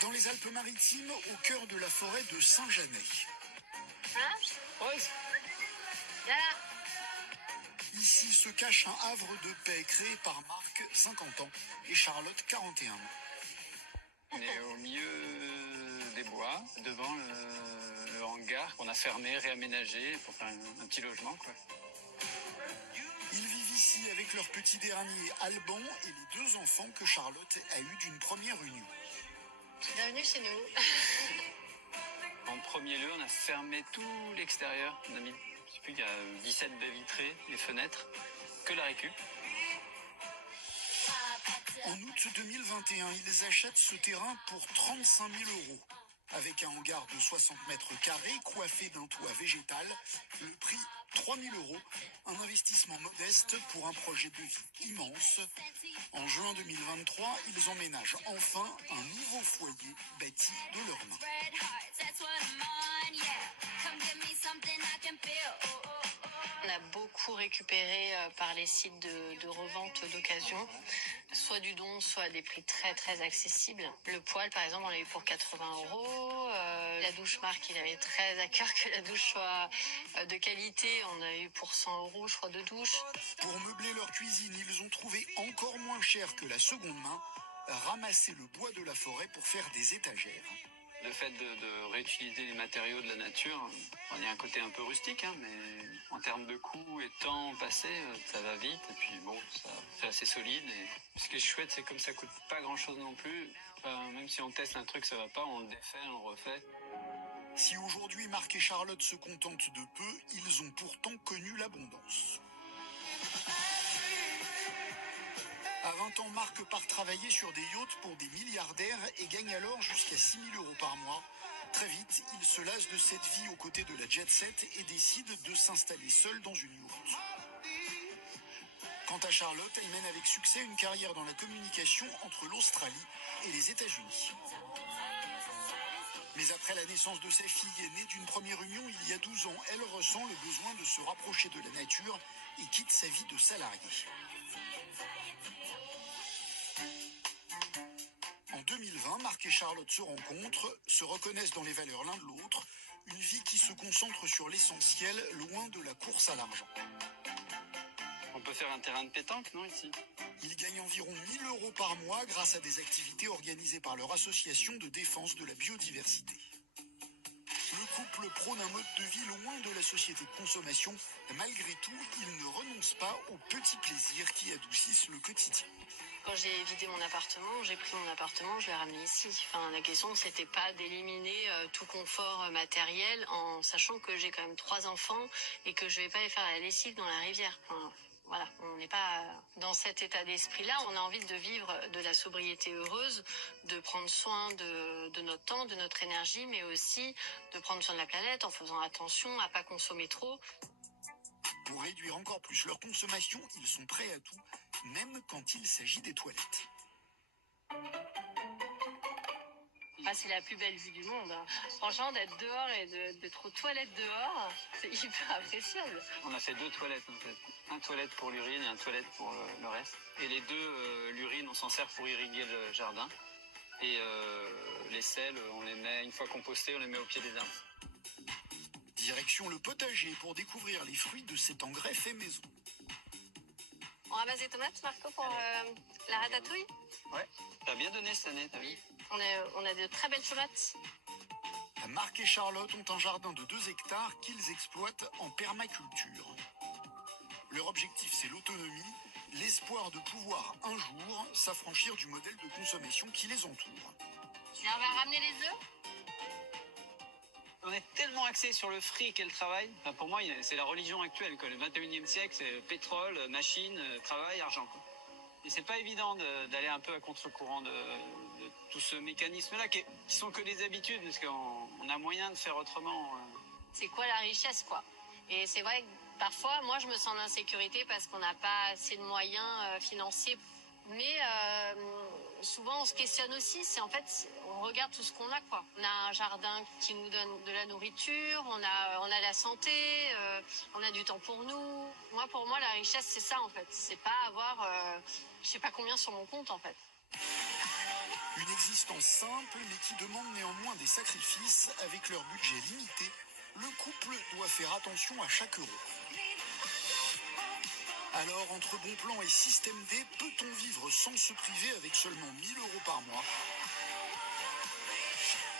Dans les Alpes-Maritimes, au cœur de la forêt de Saint-Janet. Hein? Rose. Là. Ici se cache un havre de paix créé par Marc, 50 ans, et Charlotte, 41 ans. On est au milieu des bois, devant le hangar qu'on a fermé, réaménagé pour faire un petit logement, quoi. Ils vivent ici avec leur petit dernier Alban et les 2 enfants que Charlotte a eus d'une première union. Bienvenue chez nous. En premier lieu, on a fermé tout l'extérieur. On a mis, je sais plus, il y a 17 baies vitrées, les fenêtres, que la récup. En août 2021, ils achètent ce terrain pour 35 000 €. Avec un hangar de 60 mètres carrés coiffé d'un toit végétal, le prix 3 000 €, un investissement modeste pour un projet de vie immense. En juin 2023, ils emménagent enfin un nouveau foyer bâti de leurs mains. On a beaucoup récupéré par les sites de revente d'occasion, soit du don, soit à des prix très très accessibles. Le poêle, par exemple, on l'a eu pour 80 €. La douche Marc, il avait très à cœur que la douche soit de qualité. On a eu pour 100 € je crois, de douche. Pour meubler leur cuisine, ils ont trouvé encore moins cher que la seconde main, ramasser le bois de la forêt pour faire des étagères. Le fait de réutiliser les matériaux de la nature, il y a un côté un peu rustique, hein, mais en termes de coût et de temps passé, ça va vite. Et puis bon, c'est assez solide. Et ce qui est chouette, c'est comme ça coûte pas grand-chose non plus. Même si on teste un truc, ça va pas, on le défait, on le refait. Si aujourd'hui Marc et Charlotte se contentent de peu, ils ont pourtant connu l'abondance. À 20 ans, Marc part travailler sur des yachts pour des milliardaires et gagne alors jusqu'à 6 000 € par mois. Très vite, il se lasse de cette vie aux côtés de la jet set et décide de s'installer seul dans une yacht. Quant à Charlotte, elle mène avec succès une carrière dans la communication entre l'Australie et les États-Unis. Mais après la naissance de sa fille, née d'une première union il y a 12 ans, elle ressent le besoin de se rapprocher de la nature et quitte sa vie de salarié. En 2020, Marc et Charlotte se rencontrent, se reconnaissent dans les valeurs l'un de l'autre, une vie qui se concentre sur l'essentiel, loin de la course à l'argent. On peut faire un terrain de pétanque, non, ici? Ils gagnent environ 1 000 € par mois grâce à des activités organisées par leur association de défense de la biodiversité. Le couple prône un mode de vie loin de la société de consommation. Malgré tout, ils ne renoncent pas aux petits plaisirs qui adoucissent le quotidien. Quand j'ai vidé mon appartement, j'ai pris mon appartement, je l'ai ramené ici. Enfin, la question, c'était pas d'éliminer tout confort matériel en sachant que j'ai quand même 3 enfants et que je vais pas les faire la lessive dans la rivière. Enfin, voilà, on n'est pas dans cet état d'esprit-là. On a envie de vivre de la sobriété heureuse, de prendre soin de notre temps, de notre énergie, mais aussi de prendre soin de la planète en faisant attention à pas consommer trop. Pour réduire encore plus leur consommation, ils sont prêts à tout, même quand il s'agit des toilettes. Ah, c'est la plus belle vue du monde. Franchement, d'être dehors et d'être aux toilettes dehors, c'est hyper appréciable. On a fait 2 toilettes en fait. Un toilette pour l'urine et un toilette pour le reste. Et les deux, l'urine, on s'en sert pour irriguer le jardin. Et les selles, on les met, une fois compostés, on les met au pied des arbres. Direction le potager pour découvrir les fruits de cet engrais fait maison. On ramasse des tomates, Marco, pour la ratatouille? Ouais, t'as bien donné cette année, t'as vu? On a de très belles tomates. Marc et Charlotte ont un jardin de 2 hectares qu'ils exploitent en permaculture. Leur objectif, c'est l'autonomie, l'espoir de pouvoir un jour s'affranchir du modèle de consommation qui les entoure. Et on va ramener les œufs? On est tellement axé sur le fric et le travail. Enfin, pour moi, c'est la religion actuelle, quoi. Le 21e siècle, c'est pétrole, machine, travail, argent, quoi. Et c'est pas évident d'aller un peu à contre-courant de tout ce mécanisme-là, qui sont que des habitudes, parce qu'on a moyen de faire autrement. C'est quoi la richesse, quoi? Et c'est vrai que parfois, moi, je me sens en insécurité parce qu'on n'a pas assez de moyens financiers. Mais souvent, on se questionne aussi. C'est en fait, on regarde tout ce qu'on a, quoi. On a un jardin qui nous donne de la nourriture, on a la santé, on a du temps pour nous. Pour moi, la richesse, c'est ça, en fait. C'est pas avoir, je sais pas combien sur mon compte, en fait. Une Une existence simple mais qui demande néanmoins des sacrifices. Avec leur budget limité, le couple doit faire attention à chaque euro. Alors, entre bon plan et système D, peut-on vivre sans se priver avec seulement 1 000 euros par mois?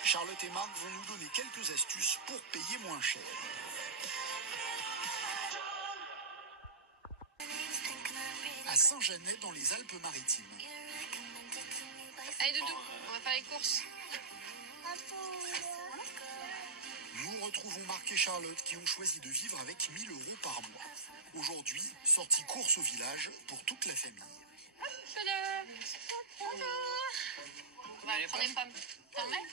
Charlotte et Marc vont nous donner quelques astuces pour payer moins cher. À Saint-Janet, dans les Alpes-Maritimes. Allez Doudou, on va faire les courses. Nous retrouvons Marc et Charlotte qui ont choisi de vivre avec 1 000 euros par mois. Aujourd'hui, sortie course au village pour toute la famille. On va prendre les pommes. T'en mets?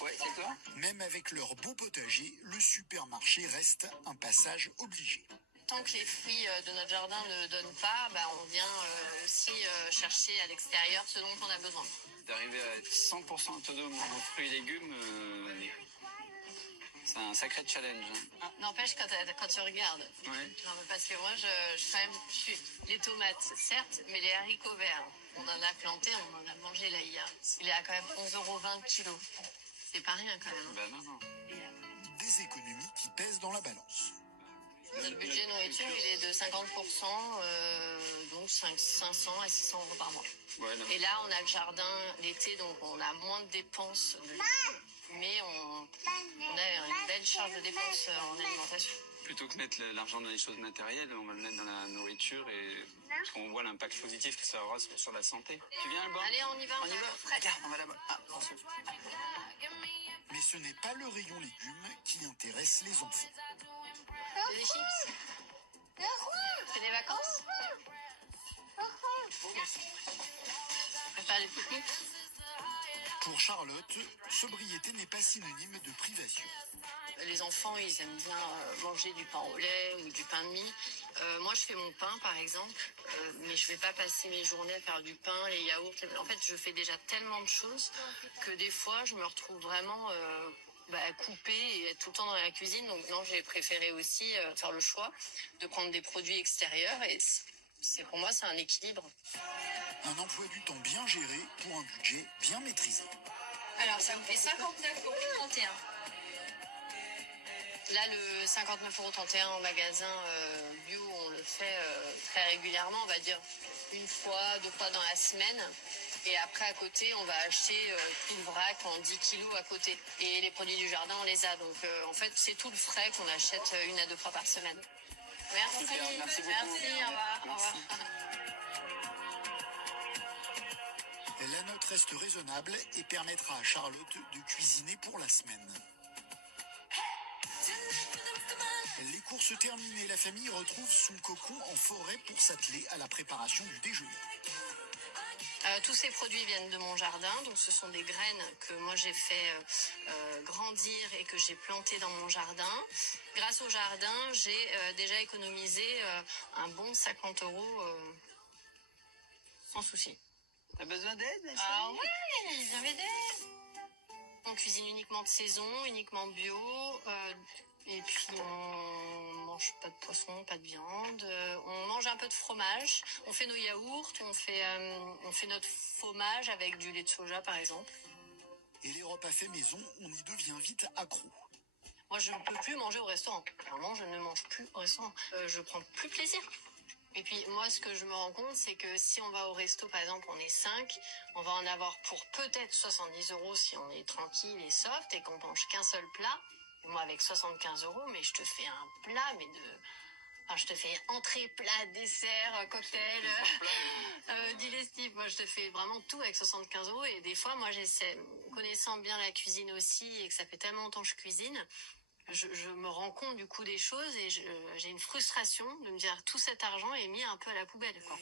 Ouais, c'est toi. Même avec leur beau potager, le supermarché reste un passage obligé. Tant que les fruits de notre jardin ne donnent pas, on vient aussi chercher à l'extérieur ce dont on a besoin. D'arriver à être 100% autonome en fruits et légumes, c'est un sacré challenge. N'empêche quand tu regardes. Ouais. Non, mais parce que moi, les tomates, certes, mais les haricots verts, on en a planté, on en a mangé là hier. Il est à quand même 11,20 € kilo. C'est pas rien quand même. Ben non. Des économies qui pèsent dans la balance. Notre budget nourriture, il est de 50%, donc 500 à 600 € par mois. Ouais, non. Et là, on a le jardin l'été, donc on a moins de dépenses. Mais on a une belle charge de dépenses en alimentation. Plutôt que mettre l'argent dans les choses matérielles, on va le mettre dans la nourriture parce qu'on voit l'impact positif que ça aura sur la santé. Tu viens là-bas? Allez, on y va. On y va. Regarde, on va là-bas. Attention. Mais ce n'est pas le rayon légumes qui intéresse les enfants. C'est des chips. C'est des vacances. Prépare les pique-niques. Pour Charlotte, sobriété n'est pas synonyme de privation. Les enfants, ils aiment bien manger du pain au lait ou du pain de mie. Moi, je fais mon pain, par exemple, mais je vais pas passer mes journées à faire du pain, les yaourts. En fait, je fais déjà tellement de choses que des fois, je me retrouve vraiment coupée et être tout le temps dans la cuisine. Donc non, j'ai préféré aussi faire le choix de prendre des produits extérieurs. Et pour moi, c'est un équilibre. Un emploi du temps bien géré pour un budget bien maîtrisé. Alors, ça me fait 59,31 €. Là, le 59,31 € en magasin bio, on le fait très régulièrement, on va dire 1 fois, 2 fois dans la semaine. Et après, à côté, on va acheter tout le vrac en 10 kilos à côté. Et les produits du jardin, on les a. Donc, en fait, c'est tout le frais qu'on achète 1 à 2 fois par semaine. Merci. Super, merci beaucoup. Merci, au revoir. Au revoir. La note reste raisonnable et permettra à Charlotte de cuisiner pour la semaine. Les courses terminées, la famille retrouve son cocon en forêt pour s'atteler à la préparation du déjeuner. Tous ces produits viennent de mon jardin, donc ce sont des graines que moi j'ai fait grandir et que j'ai plantées dans mon jardin. Grâce au jardin, j'ai déjà économisé un bon 50 € sans souci. T'as besoin d'aide? Ah ouais, il vient m'aider. On cuisine uniquement de saison, uniquement bio. Et puis on mange pas de poisson, pas de viande. On mange un peu de fromage. On fait nos yaourts, on fait notre fromage avec du lait de soja par exemple. Et les repas faits maison, on y devient vite accro. Moi je ne peux plus manger au restaurant. Vraiment, je ne mange plus au restaurant. Je prends plus plaisir. Et puis moi, ce que je me rends compte, c'est que si on va au resto, par exemple, on est 5, on va en avoir pour peut-être 70 € si on est tranquille et soft et qu'on mange qu'un seul plat. Et moi, avec 75 €, mais je te fais un plat, je te fais entrée, plat, dessert, cocktail, digestif. Moi, je te fais vraiment tout avec 75 €. Et des fois, moi, j'essaie, connaissant bien la cuisine aussi et que ça fait tellement longtemps que je cuisine, je me rends compte du coût des choses et j'ai une frustration de me dire tout cet argent est mis un peu à la poubelle, quoi.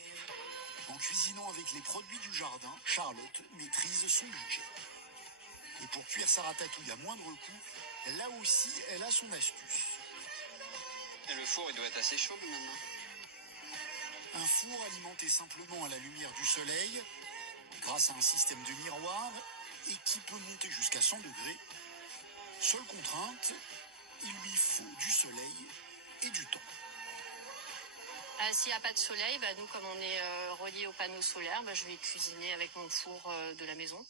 En cuisinant avec les produits du jardin, Charlotte maîtrise son budget. Et pour cuire sa ratatouille à moindre coût, là aussi, elle a son astuce. Et le four, il doit être assez chaud maintenant. Un four alimenté simplement à la lumière du soleil, grâce à un système de miroir, et qui peut monter jusqu'à 100 degrés. Seule contrainte, il lui faut du soleil et du temps. S'il n'y a pas de soleil, nous, comme on est relié aux panneaux solaires, je vais cuisiner avec mon four de la maison.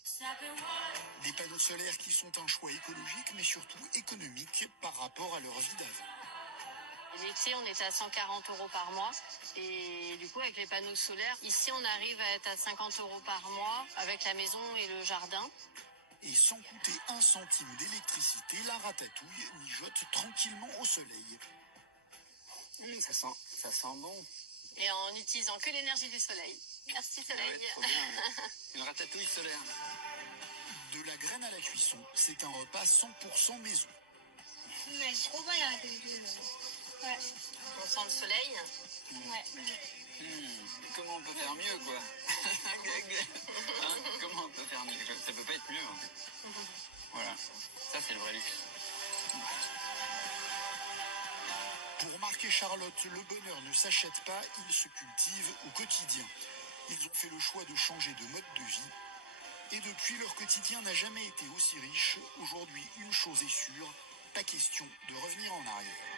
Des panneaux solaires qui sont un choix écologique, mais surtout économique par rapport à leur vie d'avant. L'été, on était à 140 € par mois. Et du coup, avec les panneaux solaires, ici, on arrive à être à 50 € par mois avec la maison et le jardin. Et sans coûter un centime d'électricité, la ratatouille mijote tranquillement au soleil. Ça sent bon. Et en n'utilisant que l'énergie du soleil. Merci soleil. Ah ouais, trop bien. Une ratatouille solaire. De la graine à la cuisson, c'est un repas 100% maison. Mais c'est trop bon la ratatouille. Ouais. On sent le soleil. Ouais. Comment on peut faire mieux, quoi? Hein, comment on peut faire mieux? Ça peut pas être mieux, en fait. Voilà. Ça, c'est le vrai luxe. Pour Marc et Charlotte, le bonheur ne s'achète pas, il se cultive au quotidien. Ils ont fait le choix de changer de mode de vie. Et depuis, leur quotidien n'a jamais été aussi riche. Aujourd'hui, une chose est sûre, pas question de revenir en arrière.